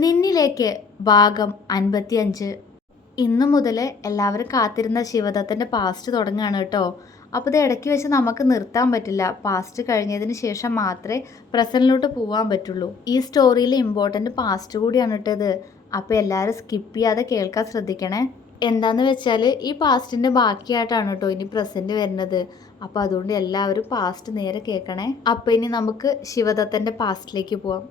നിന്നിലേക്ക് ഭാഗം 55. ഇന്നു മുതൽ എല്ലാവരും കാത്തിരുന്ന ശിവദത്തൻ്റെ പാസ്റ്റ് തുടങ്ങുകയാണ് കേട്ടോ. അപ്പോൾ ഇത് ഇടയ്ക്ക് വെച്ച് നമുക്ക് നിർത്താൻ പറ്റില്ല. പാസ്റ്റ് കഴിഞ്ഞതിന് ശേഷം മാത്രമേ പ്രസൻറ്റിലോട്ട് പോകാൻ പറ്റുള്ളൂ. ഈ സ്റ്റോറിയിലെ ഇമ്പോർട്ടൻ്റ് പാസ്റ്റ് കൂടിയാണ് കേട്ടത്. അപ്പോൾ എല്ലാവരും സ്കിപ്പ് ചെയ്യാതെ കേൾക്കാൻ ശ്രദ്ധിക്കണേ. എന്താണെന്ന് വെച്ചാൽ ഈ പാസ്റ്റിൻ്റെ ബാക്കിയായിട്ടാണ് കേട്ടോ ഇനി പ്രസൻറ്റ് വരുന്നത്. അപ്പോൾ അതുകൊണ്ട് എല്ലാവരും പാസ്റ്റ് നേരെ കേൾക്കണേ. അപ്പോൾ ഇനി നമുക്ക് ശിവദത്തൻ്റെ പാസ്റ്റിലേക്ക് പോവാം.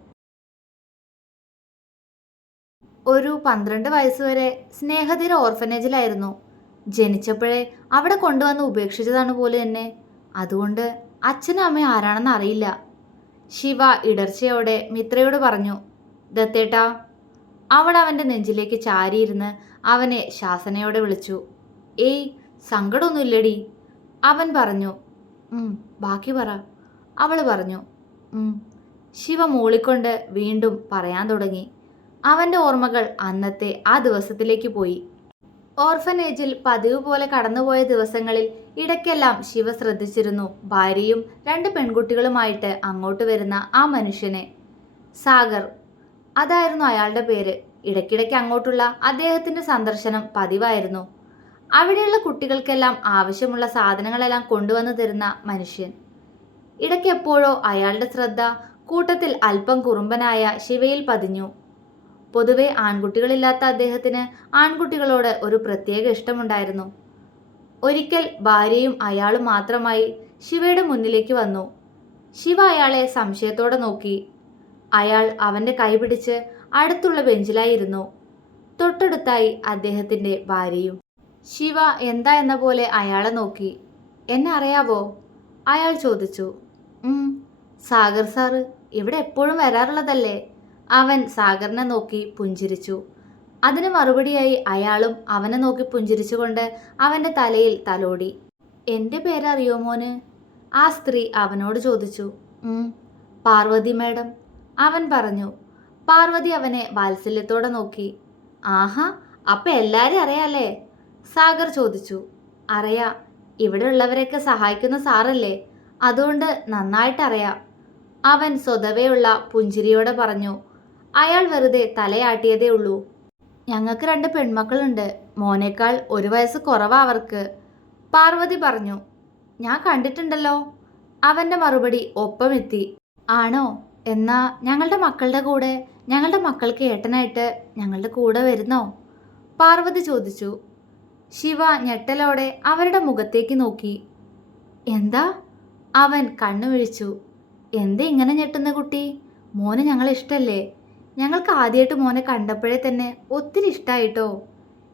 ഒരു 12 വയസ്സ് വരെ സ്നേഹതീര ഓർഫനേജിലായിരുന്നു. ജനിച്ചപ്പോഴേ അവിടെ കൊണ്ടുവന്ന് ഉപേക്ഷിച്ചതാണ് പോലെ തന്നെ. അതുകൊണ്ട് അച്ഛനും അമ്മയും ആരാണെന്ന് അറിയില്ല. ശിവ ഇടർച്ചയോടെ മിത്രയോട് പറഞ്ഞു, ദത്തേട്ടാ. അവൾ അവൻ്റെ നെഞ്ചിലേക്ക് ചാരിയിരുന്ന് അവനെ ശാസനയോടെ വിളിച്ചു. ഏയ്, സങ്കടമൊന്നുമില്ലടി, അവൻ പറഞ്ഞു. ബാക്കി പറ, അവൾ പറഞ്ഞു. ശിവ മൂളിക്കൊണ്ട് വീണ്ടും പറയാൻ തുടങ്ങി. അവൻ്റെ ഓർമ്മകൾ അന്നത്തെ ആ ദിവസത്തിലേക്ക് പോയി. ഓർഫനേജിൽ പതിവ് പോലെ കടന്നുപോയ ദിവസങ്ങളിൽ ഇടയ്ക്കെല്ലാം ശിവ ശ്രദ്ധിച്ചിരുന്നു ഭാര്യയും 2 പെൺകുട്ടികളുമായിട്ട് അങ്ങോട്ട് വരുന്ന ആ മനുഷ്യനെ. സാഗർ, അതായിരുന്നു അയാളുടെ പേര്. ഇടയ്ക്കിടയ്ക്ക് അങ്ങോട്ടുള്ള അദ്ദേഹത്തിൻ്റെ സന്ദർശനം പതിവായിരുന്നു. അവിടെയുള്ള കുട്ടികൾക്കെല്ലാം ആവശ്യമുള്ള സാധനങ്ങളെല്ലാം കൊണ്ടുവന്നു തരുന്ന മനുഷ്യൻ. ഇടയ്ക്കെപ്പോഴോ അയാളുടെ ശ്രദ്ധ കൂട്ടത്തിൽ അല്പം കുറുമ്പനായ ശിവയിൽ പതിഞ്ഞു. പൊതുവെ ആൺകുട്ടികളില്ലാത്ത അദ്ദേഹത്തിന് ആൺകുട്ടികളോട് ഒരു പ്രത്യേക ഇഷ്ടമുണ്ടായിരുന്നു. ഒരിക്കൽ ഭാര്യയും അയാളും മാത്രമായി ശിവയുടെ മുന്നിലേക്ക് വന്നു. ശിവ അയാളെ സംശയത്തോടെ നോക്കി. അയാൾ അവൻ്റെ കൈ പിടിച്ച് അടുത്തുള്ള ബെഞ്ചിലായിരുന്നു. തൊട്ടടുത്തായി അദ്ദേഹത്തിൻ്റെ ഭാര്യയും. ശിവ എന്താ എന്ന പോലെ അയാളെ നോക്കി. എന്നെ അറിയാവോ? അയാൾ ചോദിച്ചു. സാഗർ സാറ് ഇവിടെ എപ്പോഴും വരാറുള്ളതല്ലേ? അവൻ സാഗറിനെ നോക്കി പുഞ്ചിരിച്ചു. അതിന് മറുപടിയായി അയാളും അവനെ നോക്കി പുഞ്ചിരിച്ചുകൊണ്ട് അവൻ്റെ തലയിൽ തലോടി. എൻ്റെ പേരറിയോ മോന്? ആ സ്ത്രീ അവനോട് ചോദിച്ചു. പാർവതി മാഡം, അവൻ പറഞ്ഞു. പാർവതി അവനെ വാത്സല്യത്തോടെ നോക്കി. ആഹാ, അപ്പം എല്ലാവരും അറിയാലേ? സാഗർ ചോദിച്ചു. അറിയാം, ഇവിടെ ഉള്ളവരെയൊക്കെ സഹായിക്കുന്ന സാറല്ലേ, അതുകൊണ്ട് നന്നായിട്ടറിയാം, അവൻ സ്വതവേയുള്ള പുഞ്ചിരിയോടെ പറഞ്ഞു. അയാൾ വെറുതെ തലയാട്ടിയതേ ഉള്ളൂ. ഞങ്ങൾക്ക് 2 പെൺമക്കളുണ്ട്. മോനേക്കാൾ 1 വയസ്സ് കുറവാ അവർക്ക്, പാർവതി പറഞ്ഞു. ഞാൻ കണ്ടിട്ടുണ്ടല്ലോ, അവൻ്റെ മറുപടി ഒപ്പമെത്തി. ആണോ? എന്നാ ഞങ്ങളുടെ മക്കളുടെ കൂടെ, ഞങ്ങളുടെ മക്കൾക്ക് ഏട്ടനായിട്ട് ഞങ്ങളുടെ കൂടെ വരുന്നോ? പാർവതി ചോദിച്ചു. ശിവ ഞെട്ടലോടെ അവരുടെ മുഖത്തേക്ക് നോക്കി. എന്താ? അവൻ കണ്ണുമിഴിച്ചു. എന്താ ഇങ്ങനെ ഞെട്ടുന്ന കുട്ടി? മോന് ഞങ്ങളെ ഇഷ്ടല്ലേ? ഞങ്ങൾക്ക് ആദ്യമായിട്ട് മോനെ കണ്ടപ്പോഴേ തന്നെ ഒത്തിരി ഇഷ്ടമായിട്ടോ.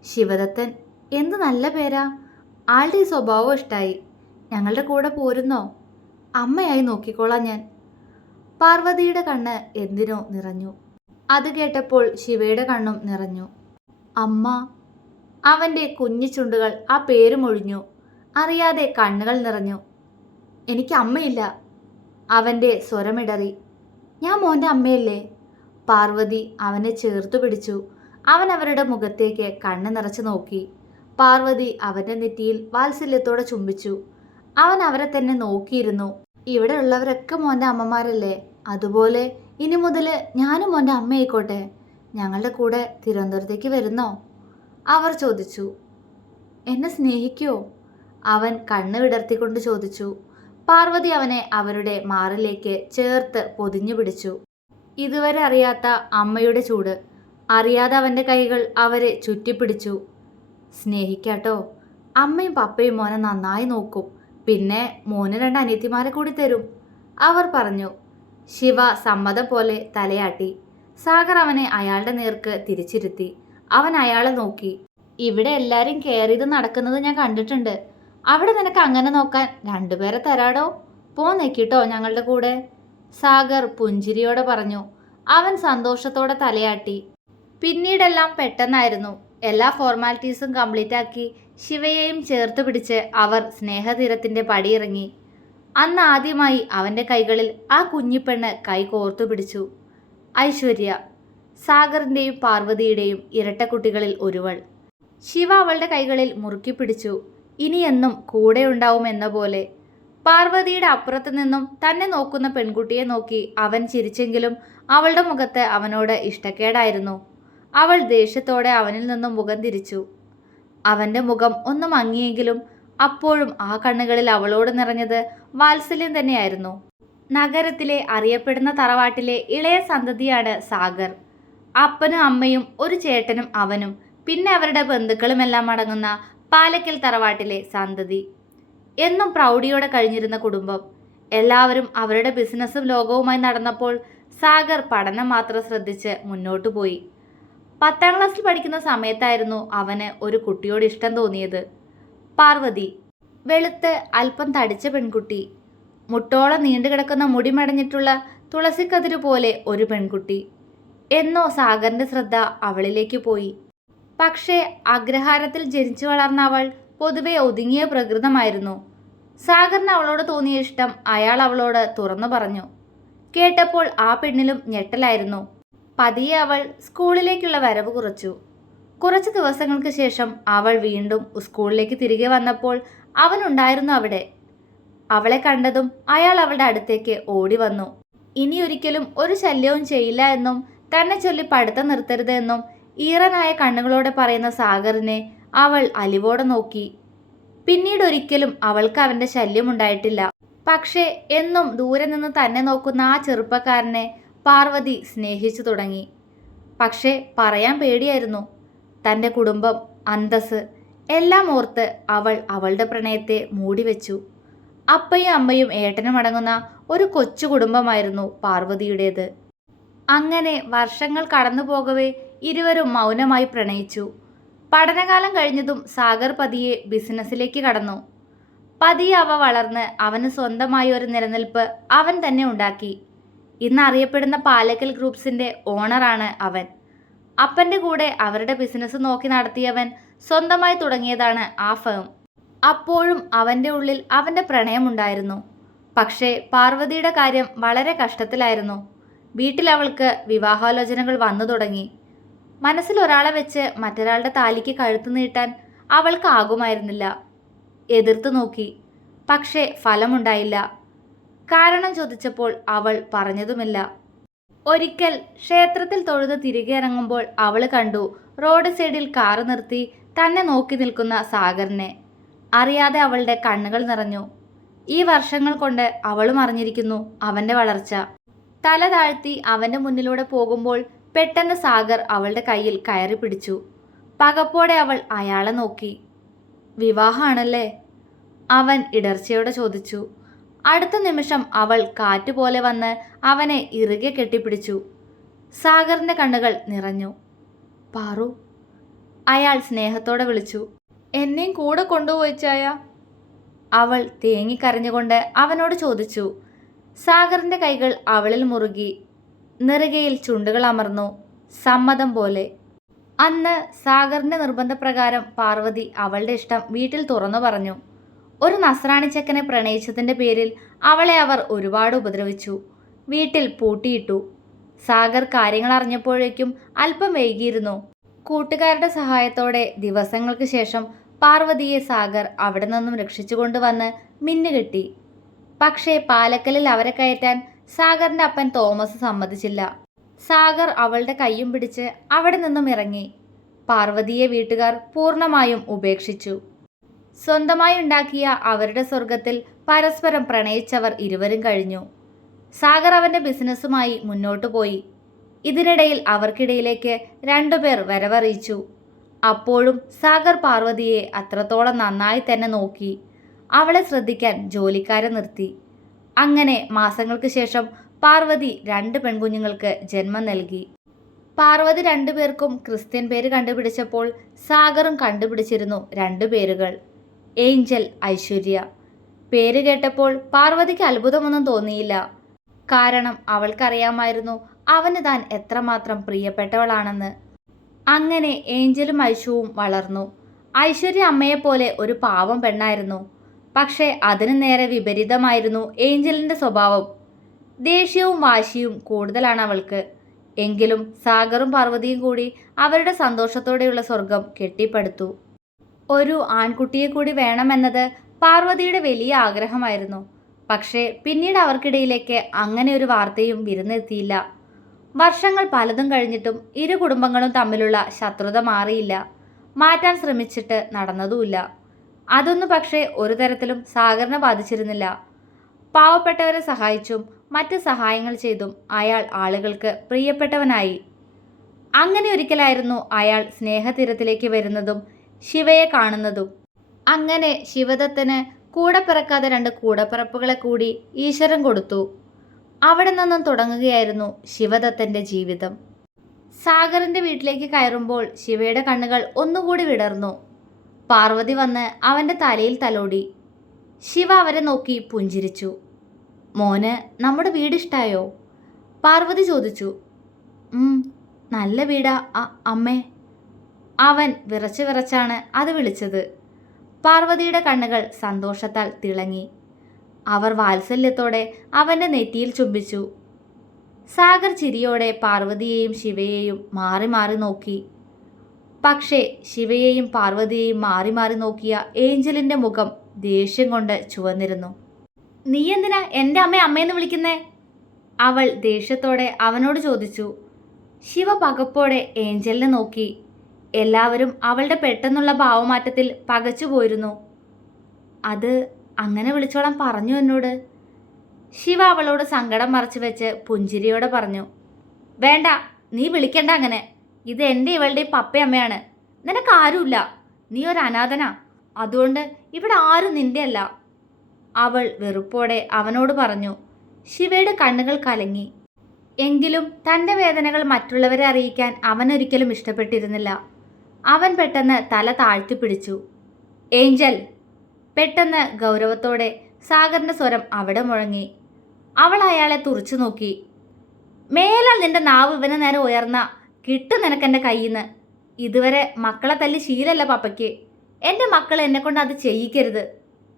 ശിവദത്തൻ, എന്ത് നല്ല പേരാ. ആളുടെ ഈ സ്വഭാവം ഇഷ്ടമായി. ഞങ്ങളുടെ കൂടെ പോരുന്നോ? അമ്മയായി നോക്കിക്കോളാം ഞാൻ. പാർവതിയുടെ കണ്ണ് എന്തിനോ നിറഞ്ഞു. അത് കേട്ടപ്പോൾ ശിവയുടെ കണ്ണും നിറഞ്ഞു. അമ്മ. അവൻ്റെ കുഞ്ഞു ചുണ്ടുകൾ ആ പേര് മൊഴിഞ്ഞു. അറിയാതെ കണ്ണുകൾ നിറഞ്ഞു. എനിക്ക് അമ്മയില്ല, അവൻ്റെ സ്വരമിടറി. ഞാൻ മോൻ്റെ അമ്മയല്ലേ? പാർവതി അവനെ ചേർത്തു പിടിച്ചു. അവൻ അവരുടെ മുഖത്തേക്ക് കണ്ണ് നിറച്ച് നോക്കി. പാർവതി അവൻ്റെ നെറ്റിയിൽ വാത്സല്യത്തോടെ ചുംബിച്ചു. അവൻ അവരെ തന്നെ നോക്കിയിരുന്നു. ഇവിടെ ഉള്ളവരൊക്കെ മോൻ്റെ അമ്മമാരല്ലേ, അതുപോലെ ഇനി മുതൽ ഞാനും മോൻ്റെ അമ്മയായിക്കോട്ടെ. ഞങ്ങളുടെ കൂടെ തിരുവനന്തപുരത്തേക്ക് വരുന്നോ? അവർ ചോദിച്ചു. എന്നെ സ്നേഹിക്കുമോ? അവൻ കണ്ണ് വിടർത്തിക്കൊണ്ട് ചോദിച്ചു. പാർവതി അവനെ അവരുടെ മാറിലേക്ക് ചേർത്ത് പൊതിഞ്ഞു പിടിച്ചു. ഇതുവരെ അറിയാത്ത അമ്മയുടെ ചൂട്. അറിയാതെ അവൻ്റെ കൈകൾ അവരെ ചുറ്റിപ്പിടിച്ചു. സ്നേഹിക്കാട്ടോ, അമ്മയും പപ്പയും മോനെ നന്നായി നോക്കും. പിന്നെ മോന് 2 അനിയത്തിമാരെ കൂടി തരും, അവർ പറഞ്ഞു. ശിവ സമ്മതം പോലെ തലയാട്ടി. സാഗർ അവനെ അയാളുടെ നേർക്ക് തിരിച്ചിരുത്തി. അവൻ അയാളെ നോക്കി. ഇവിടെ എല്ലാവരും കെയർ ചെയ്ത് നടക്കുന്നത് ഞാൻ കണ്ടിട്ടുണ്ട്. അവിടെ നിനക്ക് അങ്ങനെ നോക്കാൻ 2 പേരെ തരാടോ. പോന്നേക്കിട്ടോ ഞങ്ങളുടെ കൂടെ, സാഗർ പുഞ്ചിരിയോടെ പറഞ്ഞു. അവൻ സന്തോഷത്തോടെ തലയാട്ടി. പിന്നീടെല്ലാം പെട്ടെന്നായിരുന്നു. എല്ലാ ഫോർമാലിറ്റീസും കംപ്ലീറ്റ് ആക്കി ശിവയെയും ചേർത്ത് പിടിച്ച് അവർ സ്നേഹതീരത്തിൻ്റെ പടിയിറങ്ങി. അന്ന് ആദ്യമായി അവൻ്റെ കൈകളിൽ ആ കുഞ്ഞിപ്പെണ്ണ് കൈ കോർത്തു പിടിച്ചു. ഐശ്വര്യ, സാഗറിൻ്റെയും പാർവതിയുടെയും ഇരട്ടക്കുട്ടികളിൽ ഒരുവൾ. ശിവ അവളുടെ കൈകളിൽ മുറുക്കി പിടിച്ചു. ഇനിയെന്നും കൂടെ ഉണ്ടാവുമെന്ന പോലെ. പാർവതിയുടെ അപ്പുറത്തു നിന്നും തന്നെ നോക്കുന്ന പെൺകുട്ടിയെ നോക്കി അവൻ ചിരിച്ചെങ്കിലും അവളുടെ മുഖത്ത് അവനോട് ഇഷ്ടക്കേടായിരുന്നു. അവൾ ദേഷ്യത്തോടെ അവനിൽ നിന്നും മുഖം തിരിച്ചു. അവന്റെ മുഖം ഒന്ന് മങ്ങിയെങ്കിലും അപ്പോഴും ആ കണ്ണുകളിൽ അവളോട് നിറഞ്ഞത് വാത്സല്യം തന്നെയായിരുന്നു. നഗരത്തിലെ അറിയപ്പെടുന്ന തറവാട്ടിലെ ഇളയ സന്തതിയാണ് സാഗർ. അപ്പനും അമ്മയും ഒരു ചേട്ടനും അവനും പിന്നെ അവരുടെ ബന്ധുക്കളുമെല്ലാം അടങ്ങുന്ന പാലക്കൽ തറവാട്ടിലെ സന്തതി. എന്നും പ്രൗഢിയോടെ കഴിഞ്ഞിരുന്ന കുടുംബം. എല്ലാവരും അവരുടെ ബിസിനസ്സും ലോകവുമായി നടന്നപ്പോൾ സാഗർ പഠനം മാത്രം ശ്രദ്ധിച്ച് മുന്നോട്ടു പോയി. 10ാം ക്ലാസ്സിൽ പഠിക്കുന്ന സമയത്തായിരുന്നു അവന് ഒരു കുട്ടിയോട് ഇഷ്ടം തോന്നിയത്. പാർവതി. വെളുത്ത് അല്പം തടിച്ച പെൺകുട്ടി. മുട്ടോളം നീണ്ടുകിടക്കുന്ന മുടി മടഞ്ഞിട്ടുള്ള തുളസിക്കതിരു പോലെ ഒരു പെൺകുട്ടി. എന്നോ സാഗറിന്റെ ശ്രദ്ധ അവളിലേക്ക് പോയി. പക്ഷേ അഗ്രഹാരത്തിൽ ജനിച്ചു വളർന്ന അവൾ പൊതുവെ ഒതുങ്ങിയ പ്രകൃതമായിരുന്നു. സാഗറിന് അവളോട് തോന്നിയ ഇഷ്ടം അയാൾ അവളോട് തുറന്നു പറഞ്ഞു. കേട്ടപ്പോൾ ആ പെണ്ണിലും ഞെട്ടലായിരുന്നു. പതിയെ അവൾ സ്കൂളിലേക്കുള്ള വരവ് കുറച്ചു. കുറച്ച് ദിവസങ്ങൾക്ക് ശേഷം അവൾ വീണ്ടും സ്കൂളിലേക്ക് തിരികെ വന്നപ്പോൾ അവനുണ്ടായിരുന്നു അവിടെ. അവളെ കണ്ടതും അയാൾ അവളുടെ അടുത്തേക്ക് ഓടി വന്നു. ഇനിയൊരിക്കലും ഒരു ശല്യവും ചെയ്യില്ല എന്നും തന്നെ ചൊല്ലി പഠിത്തം നിർത്തരുത് എന്നും ഈറനായ കണ്ണുകളോടെ പറയുന്ന സാഗറിനെ അവൾ അലിവോടെ നോക്കി. പിന്നീട് ഒരിക്കലും അവൾക്ക് അവന്റെ ശല്യമുണ്ടായിട്ടില്ല. പക്ഷേ എന്നും ദൂരെ നിന്ന് തന്നെ നോക്കുന്ന ആ ചെറുപ്പക്കാരനെ പാർവതി സ്നേഹിച്ചു തുടങ്ങി. പക്ഷേ പറയാൻ പേടിയായിരുന്നു. തൻ്റെ കുടുംബം, അന്തസ് എല്ലാം ഓർത്ത് അവൾ അവളുടെ പ്രണയത്തെ മൂടിവെച്ചു. അപ്പയും അമ്മയും ഏട്ടനും അടങ്ങുന്ന ഒരു കൊച്ചു കുടുംബമായിരുന്നു പാർവതിയുടേത്. അങ്ങനെ വർഷങ്ങൾ കടന്നു പോകവേ ഇരുവരും മൗനമായി പ്രണയിച്ചു. പഠനകാലം കഴിഞ്ഞതും സാഗർ പതിയെ ബിസിനസ്സിലേക്ക് കടന്നു. പതിയെ അവ വളർന്ന് അവന് സ്വന്തമായി ഒരു നിലനിൽപ്പ് അവൻ തന്നെ ഉണ്ടാക്കി. ഇന്ന് അറിയപ്പെടുന്ന പാലക്കൽ ഗ്രൂപ്പ്സിന്റെ ഓണറാണ് അവൻ. അപ്പന്റെ കൂടെ അവരുടെ ബിസിനസ് നോക്കി നടത്തിയവൻ സ്വന്തമായി തുടങ്ങിയതാണ് ആ ഫേം. അപ്പോഴും അവന്റെ ഉള്ളിൽ അവന്റെ പ്രണയമുണ്ടായിരുന്നു. പക്ഷേ പാർവതിയുടെ കാര്യം വളരെ കഷ്ടത്തിലായിരുന്നു. വീട്ടിൽ അവൾക്ക് വിവാഹാലോചനകൾ വന്നു തുടങ്ങി. മനസ്സിൽ ഒരാളെ വെച്ച് മറ്റൊരാളുടെ താലിക്ക് കഴുത്തു നീട്ടാൻ അവൾക്ക് ആകുമായിരുന്നില്ല. എതിർത്തു നോക്കി. പക്ഷേ ഫലമുണ്ടായില്ല. കാരണം ചോദിച്ചപ്പോൾ അവൾ പറഞ്ഞതുമില്ല. ഒരിക്കൽ ക്ഷേത്രത്തിൽ തൊഴുത് തിരികെ ഇറങ്ങുമ്പോൾ അവൾ കണ്ടു റോഡ് സൈഡിൽ കാറ് നിർത്തി തന്നെ നോക്കി നിൽക്കുന്ന സാഗറിനെ. അറിയാതെ അവളുടെ കണ്ണുകൾ നിറഞ്ഞു. ഈ വർഷങ്ങൾ കൊണ്ട് അവളും അറിഞ്ഞിരിക്കുന്നു അവന്റെ വളർച്ച. തല താഴ്ത്തി അവന്റെ മുന്നിലൂടെ പോകുമ്പോൾ പെട്ടെന്ന് സാഗർ അവളുടെ കയ്യിൽ കയറി പിടിച്ചു. പകപ്പോടെ അവൾ അയാളെ നോക്കി. വിവാഹമാണല്ലേ? അവൻ ഇടർച്ചയോടെ ചോദിച്ചു. അടുത്ത നിമിഷം അവൾ കാറ്റുപോലെ വന്ന് അവനെ ഇറുകെ കെട്ടിപ്പിടിച്ചു. സാഗറിന്റെ കണ്ണുകൾ നിറഞ്ഞു. പാറു, അയാൾ സ്നേഹത്തോടെ വിളിച്ചു. എന്നെയും കൂടെ കൊണ്ടുപോയിച്ചായ? അവൾ തേങ്ങിക്കരഞ്ഞുകൊണ്ട് അവനോട് ചോദിച്ചു. സാഗറിന്റെ കൈകൾ അവളിൽ മുറുകി. നെറുകയിൽ ചുണ്ടുകൾ അമർന്നു. സമ്മതം പോലെ. അന്ന് സാഗറിന്റെ നിർബന്ധപ്രകാരം പാർവതി അവളുടെ ഇഷ്ടം വീട്ടിൽ തുറന്നു പറഞ്ഞു. ഒരു നസ്രാണി ചെക്കനെ പ്രണയിച്ചതിന്റെ പേരിൽ അവളെ അവർ ഒരുപാട് ഉപദ്രവിച്ചു. വീട്ടിൽ പൂട്ടിയിട്ടു. സാഗർ കാര്യങ്ങൾ അറിഞ്ഞപ്പോഴേക്കും അല്പം വൈകിയിരുന്നു. കൂട്ടുകാരുടെ സഹായത്തോടെ ദിവസങ്ങൾക്ക് ശേഷം പാർവതിയെ സാഗർ അവിടെ നിന്നും രക്ഷിച്ചുകൊണ്ടുവന്ന് മിന്നുകെട്ടി. പക്ഷേ പാലക്കലിൽ അവരെ കയറ്റാൻ സാഗറിന്റെ അപ്പൻ തോമസ് സമ്മതിച്ചില്ല. സാഗർ അവളുടെ കൈയും പിടിച്ച് അവിടെ നിന്നും ഇറങ്ങി. പാർവതിയെ വീട്ടുകാർ പൂർണ്ണമായും ഉപേക്ഷിച്ചു. സ്വന്തമായി ഉണ്ടാക്കിയ അവരുടെ സ്വർഗത്തിൽ പരസ്പരം പ്രണയിച്ചവർ ഇരുവരും കഴിഞ്ഞു. സാഗർ അവന്റെ ബിസിനസ്സുമായി മുന്നോട്ടു പോയി. ഇതിനിടയിൽ അവർക്കിടയിലേക്ക് രണ്ടുപേർ വരവറിയിച്ചു. അപ്പോഴും സാഗർ പാർവതിയെ അത്രത്തോളം നന്നായി തന്നെ നോക്കി. അവളെ ശ്രദ്ധിക്കാൻ ജോലിക്കാരെ നിർത്തി. അങ്ങനെ മാസങ്ങൾക്ക് ശേഷം പാർവതി 2 പെൺകുഞ്ഞുങ്ങൾക്ക് ജന്മം നൽകി. പാർവതി 2 പേർക്കും ക്രിസ്ത്യൻ പേര് കണ്ടുപിടിച്ചപ്പോൾ സാഗറും കണ്ടുപിടിച്ചിരുന്നു 2 പേരുകൾ. ഏഞ്ചൽ, ഐശ്വര്യ. പേര് കേട്ടപ്പോൾ പാർവതിക്ക് അത്ഭുതമൊന്നും തോന്നിയില്ല. കാരണം അവൾക്കറിയാമായിരുന്നു അവന് താൻ എത്രമാത്രം പ്രിയപ്പെട്ടവളാണെന്ന്. അങ്ങനെ ഏഞ്ചലും ഐശുവും വളർന്നു. ഐശ്വര്യ അമ്മയെപ്പോലെ ഒരു പാവം പെണ്ണായിരുന്നു. പക്ഷേ അതിനു നേരെ വിപരീതമായിരുന്നു ഏഞ്ചലിന്റെ സ്വഭാവം. ദേഷ്യവും വാശിയും കൂടുതലാണ് അവൾക്ക്. എങ്കിലും സാഗറും പാർവതിയും കൂടി അവരുടെ സന്തോഷത്തോടെയുള്ള സ്വർഗം കെട്ടിപ്പടുത്തു. ഒരു ആൺകുട്ടിയെ കൂടി വേണമെന്നത് പാർവതിയുടെ വലിയ ആഗ്രഹമായിരുന്നു. പക്ഷേ പിന്നീട് അവർക്കിടയിലേക്ക് അങ്ങനെ ഒരു വാർത്തയും വിരുന്നെത്തിയില്ല. വർഷങ്ങൾ പലതും കഴിഞ്ഞിട്ടും ഇരു കുടുംബങ്ങളും തമ്മിലുള്ള ശത്രുത മാറിയില്ല. മാറ്റാൻ ശ്രമിച്ചിട്ട് നടന്നതുമില്ല. അതൊന്നും പക്ഷേ ഒരു തരത്തിലും സാഗറിനെ ബാധിച്ചിരുന്നില്ല. പാവപ്പെട്ടവരെ സഹായിച്ചും മറ്റ് സഹായങ്ങൾ ചെയ്തും അയാൾ ആളുകൾക്ക് പ്രിയപ്പെട്ടവനായി. അങ്ങനെ ഒരിക്കലായിരുന്നു അയാൾ സ്നേഹതീരത്തിലേക്ക് വരുന്നതും ശിവയെ കാണുന്നതും. അങ്ങനെ ശിവദത്തന് കൂടെ പിറക്കാതെ 2 കൂടപ്പിറപ്പുകളെ കൂടി ഈശ്വരൻ കൊടുത്തു. അവിടെ നിന്നും തുടങ്ങുകയായിരുന്നു ശിവദത്തന്റെ ജീവിതം. സാഗറിന്റെ വീട്ടിലേക്ക് കയറുമ്പോൾ ശിവയുടെ കണ്ണുകൾ ഒന്നുകൂടി വിടർന്നു. പാർവതി വന്ന് അവന്റെ തലയിൽ തലോടി. ശിവ അവരെ നോക്കി പുഞ്ചിരിച്ചു. മോന് നമ്മുടെ വീടിഷ്ടായോ? പാർവതി ചോദിച്ചു. നല്ല വീടാ അമ്മേ. അവൻ വിറച്ച് വിറച്ചാണ് അത് വിളിച്ചത്. പാർവതിയുടെ കണ്ണുകൾ സന്തോഷത്താൽ തിളങ്ങി. അവർ വാത്സല്യത്തോടെ അവന്റെ നെറ്റിയിൽ ചുംബിച്ചു. സാഗർ ചിരിയോടെ പാർവതിയെയും ശിവയെയും മാറി മാറി നോക്കി. പക്ഷേ ശിവയെയും പാർവതിയെയും മാറി മാറി നോക്കിയ ഏഞ്ചലിന്റെ മുഖം ദേഷ്യം കൊണ്ട് ചുവന്നിരുന്നു. നീ എന്തിനാ എൻ്റെ അമ്മയെന്ന് വിളിക്കുന്നേ? അവൾ ദേഷ്യത്തോടെ അവനോട് ചോദിച്ചു. ശിവ പകപ്പോടെ ഏഞ്ചലിനെ നോക്കി. എല്ലാവരും അവളുടെ പെട്ടെന്നുള്ള ഭാവമാറ്റത്തിൽ പകച്ചുപോയിരുന്നു. അത് അങ്ങനെ വിളിച്ചോളാൻ പറഞ്ഞു എന്നോട്. ശിവ അവളോട് സങ്കടം മറച്ചു വെച്ച് പുഞ്ചിരിയോടെ പറഞ്ഞു. വേണ്ട, നീ വിളിക്കണ്ട അങ്ങനെ. ഇത് എൻ്റെ ഇവളുടെയും പപ്പയമ്മയാണ്. നിനക്കാരുമില്ല. നീ ഒരു അനാഥനാ. അതുകൊണ്ട് ഇവിടെ ആരും നിന്റെ അല്ല. അവൾ വെറുപ്പോടെ അവനോട് പറഞ്ഞു. ശിവയുടെ കണ്ണുകൾ കലങ്ങി. എങ്കിലും തൻ്റെ വേദനകൾ മറ്റുള്ളവരെ അറിയിക്കാൻ അവനൊരിക്കലും ഇഷ്ടപ്പെട്ടിരുന്നില്ല. അവൻ പെട്ടെന്ന് തല താഴ്ത്തിപ്പിടിച്ചു. ഏഞ്ചൽ! പെട്ടെന്ന് ഗൗരവത്തോടെ സാഗറിന്റെ സ്വരം അവിടെ മുഴങ്ങി. അവൾ അയാളെ തുറച്ചു നോക്കി. മേലാൽ നിന്റെ നാവ് ഇവന് നേരെ ഉയർന്ന കിട്ടും നിനക്കെൻ്റെ കയ്യിൽ നിന്ന്. ഇതുവരെ മക്കളെ തല്ലി ശീലല്ല പപ്പയ്ക്ക്. എൻ്റെ മക്കൾ എന്നെ കൊണ്ട് അത് ചെയ്യിക്കരുത്.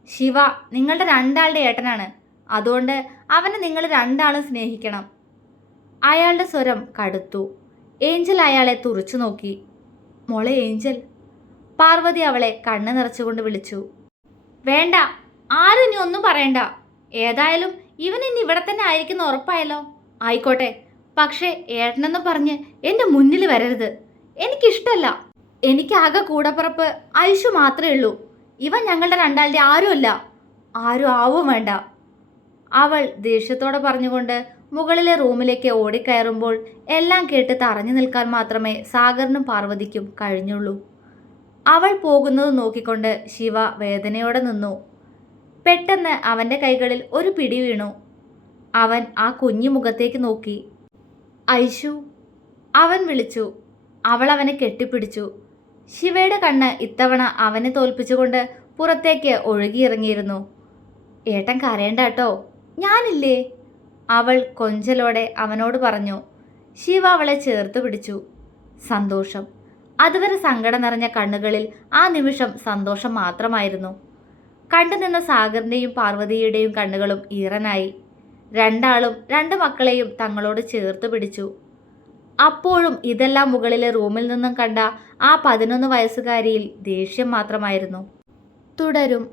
ശിവ നിങ്ങളുടെ 2 ആളുടെ ഏട്ടനാണ്. അതുകൊണ്ട് അവനെ നിങ്ങൾ 2 ആളും സ്നേഹിക്കണം. അയാളുടെ സ്വരം കടുത്തു. ഏഞ്ചൽ അയാളെ തുറച്ചു നോക്കി. മോളെ ഏഞ്ചൽ! പാർവതി അവളെ കണ്ണ് നിറച്ചുകൊണ്ട് വിളിച്ചു. വേണ്ട, ആരും ഇനി ഒന്നും പറയണ്ട. ഏതായാലും ഇവൻ ഇനി ഇവിടെ തന്നെ ആയിരിക്കുന്ന ഉറപ്പായല്ലോ. ആയിക്കോട്ടെ, പക്ഷേ ഏട്ടനെന്ന് പറഞ്ഞ് എൻ്റെ മുന്നിൽ വരരുത്. എനിക്കിഷ്ടല്ല. എനിക്കാകെ കൂടപ്പിറപ്പ് ഐഷു മാത്രമേ ഉള്ളൂ. ഇവൻ ഞങ്ങളുടെ 2 ആളുടെ ആരുമല്ല. ആരും ആവും വേണ്ട. അവൾ ദേഷ്യത്തോടെ പറഞ്ഞുകൊണ്ട് മുകളിലെ റൂമിലേക്ക് ഓടിക്കയറുമ്പോൾ എല്ലാം കേട്ട് തറഞ്ഞു നിൽക്കാൻ മാത്രമേ സാഗറിനും പാർവതിക്കും കഴിഞ്ഞുള്ളൂ. അവൾ പോകുന്നത് നോക്കിക്കൊണ്ട് ശിവ വേദനയോടെ നിന്നു. പെട്ടെന്ന് അവൻ്റെ കൈകളിൽ ഒരു പിടി വീണു. അവൻ ആ കുഞ്ഞു മുഖത്തേക്ക് നോക്കി. ഐഷു! അവൻ വിളിച്ചു. അവൾ അവനെ കെട്ടിപ്പിടിച്ചു. ശിവയുടെ കണ്ണ് ഇത്തവണ അവനെ തോൽപ്പിച്ചുകൊണ്ട് പുറത്തേക്ക് ഒഴുകിയിറങ്ങിയിരുന്നു. ഏട്ടൻ കരയണ്ട കേട്ടോ, ഞാനില്ലേ? അവൾ കൊഞ്ചലോടെ അവനോട് പറഞ്ഞു. ശിവ അവളെ ചേർത്ത് പിടിച്ചു. സന്തോഷം. അതുവരെ സങ്കടം നിറഞ്ഞ കണ്ണുകളിൽ ആ നിമിഷം സന്തോഷം മാത്രമായിരുന്നു. കണ്ടുനിന്ന സാഗറിൻ്റെയും പാർവതിയുടെയും കണ്ണുകളും ഈറനായി. 2 ആളും 2 മക്കളെയും തങ്ങളോട് ചേർത്ത് പിടിച്ചു. അപ്പോഴും ഇതെല്ലാം മുകളിലെ റൂമിൽ നിന്നും കണ്ട ആ 11 വയസ്സുകാരിയിൽ ദേഷ്യം മാത്രമായിരുന്നു. തുടരും.